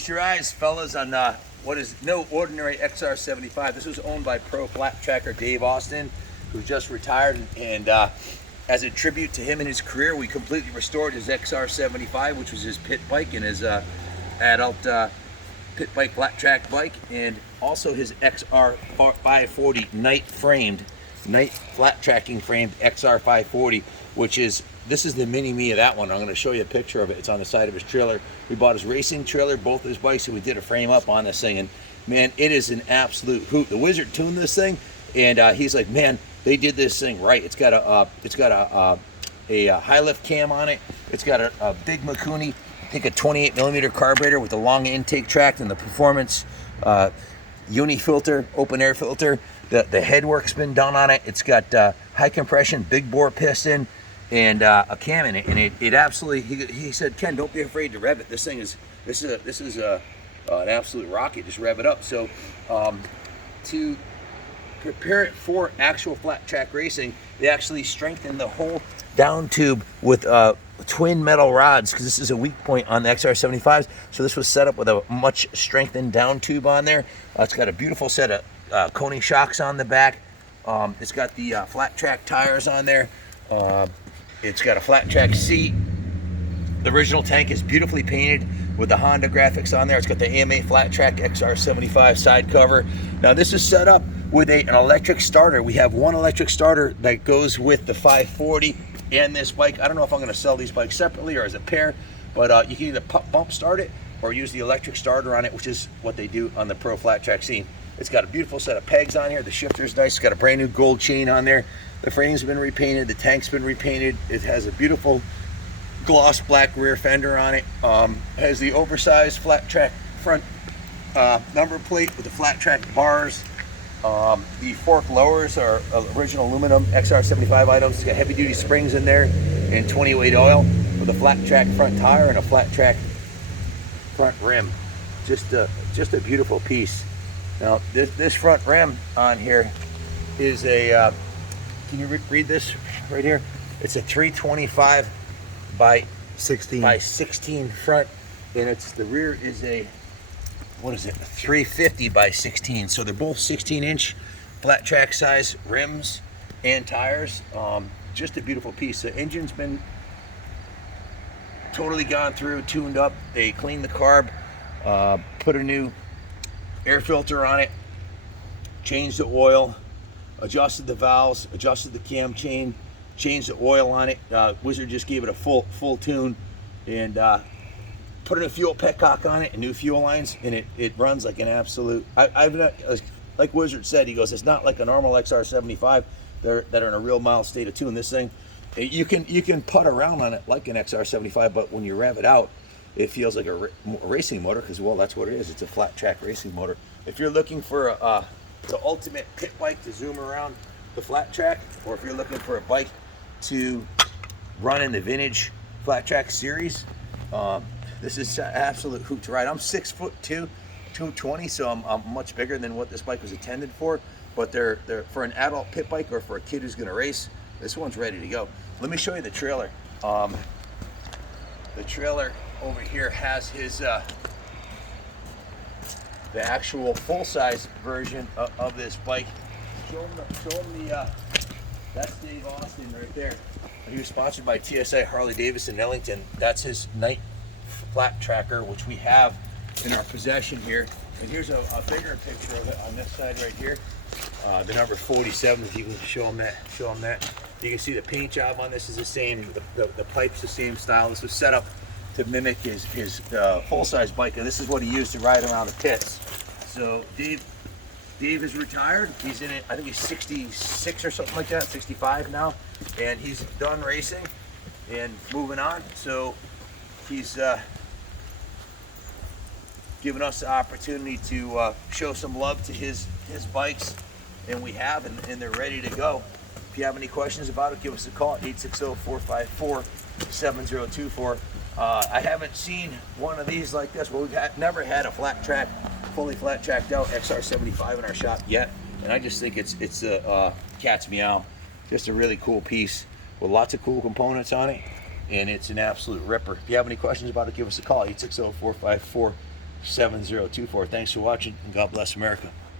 Feast your eyes, fellas, on what is no ordinary XR75. This was owned by pro flat tracker Dave Austin, who just retired, and as a tribute to him and his career, we completely restored his XR75, which was his pit bike and his adult pit bike flat track bike, and also his XR540 night flat tracking framed XR540, which is, this is the mini me of that one. I'm going to show you a picture of it. It's on the side of his trailer. We bought his racing trailer, both his bikes, and we did a frame up on this thing, and man, it is an absolute hoot. The Wizard tuned this thing, and he's like, man, they did this thing right. It's got a high lift cam on it. It's got a big Mikuni, I think a 28mm carburetor with a long intake tract and the performance uni filter, open air filter. The head work's been done on it. It's got high compression, big bore piston, and a cam in it. And it absolutely, he said, Ken, don't be afraid to rev it. This is an absolute rocket. Just rev it up. So to prepare it for actual flat track racing, they actually strengthened the whole down tube with twin metal rods, because this is a weak point on the XR75s. So this was set up with a much strengthened down tube on there. It's got a beautiful set of Coney shocks on the back. It's got the flat track tires on there. It's got a flat track seat. The original tank is beautifully painted with the Honda graphics on there. It's got the AMA flat track XR75 side cover. Now this is set up with an electric starter. We have one electric starter that goes with the 540 and this bike. I don't know if I'm going to sell these bikes separately or as a pair, but you can either bump start it or use the electric starter on it, which is what they do on the pro flat track scene. It's got a beautiful set of pegs on here. The shifter's nice. It's got a brand new gold chain on there. The frame's been repainted. The tank's been repainted. It has a beautiful gloss black rear fender on it. Has the oversized flat track front number plate with the flat track bars. The fork lowers are original aluminum XR75 items. It's got heavy duty springs in there and 20 weight oil with a flat track front tire and a flat track front rim. Just a beautiful piece. Now this front rim on here is a, can you read this right here? It's a 325 by 16 front, and the rear is a, what is it, 350 by 16. So they're both 16-inch flat track size rims and tires. Just a beautiful piece. The engine's been totally gone through, tuned up. They cleaned the carb, put a new air filter on it, changed the oil, adjusted the valves, adjusted the cam chain, changed the oil on it. Wizard just gave it a full tune, and put a fuel petcock on it and new fuel lines, and it runs like an absolute, I've not, like Wizard said, he goes, it's not like a normal XR75 that are in a real mild state of tune. This thing, you can putt around on it like an XR75, but when you rev it out, it feels like a racing motor, because, well, that's what it is. It's a flat track racing motor. If you're looking for the ultimate pit bike to zoom around the flat track, or if you're looking for a bike to run in the vintage flat track series, this is an absolute hoot to ride. I'm 6'2", 220, so I'm much bigger than what this bike was intended for. But they're for an adult pit bike or for a kid who's going to race. This one's ready to go. Let me show you the trailer. The trailer over here has his the actual full-size version of this bike. Show him that's Dave Austin right there. He was sponsored by TSI Harley Davidson Ellington. That's his night flat tracker, which we have in our possession here. And here's a bigger picture of it on this side right here. The number 47, if you can show them that. You can see the paint job on this is the same. The pipe's the same style. This was set up to mimic his full-size bike, and this is what he used to ride around the pits. So Dave is retired. He's in it, I think he's 66 or something like that, 65 now, and he's done racing and moving on. So he's given us the opportunity to show some love to his bikes, and we have, and they're ready to go. If you have any questions about it, give us a call at 860-454-7024. I haven't seen one of these like this. Well, we've never had a fully flat tracked out XR75 in our shop yet, and I just think it's a cat's meow. Just a really cool piece with lots of cool components on it, and it's an absolute ripper. If you have any questions about it, give us a call, 860-454 7024. Thanks for watching, and God bless America.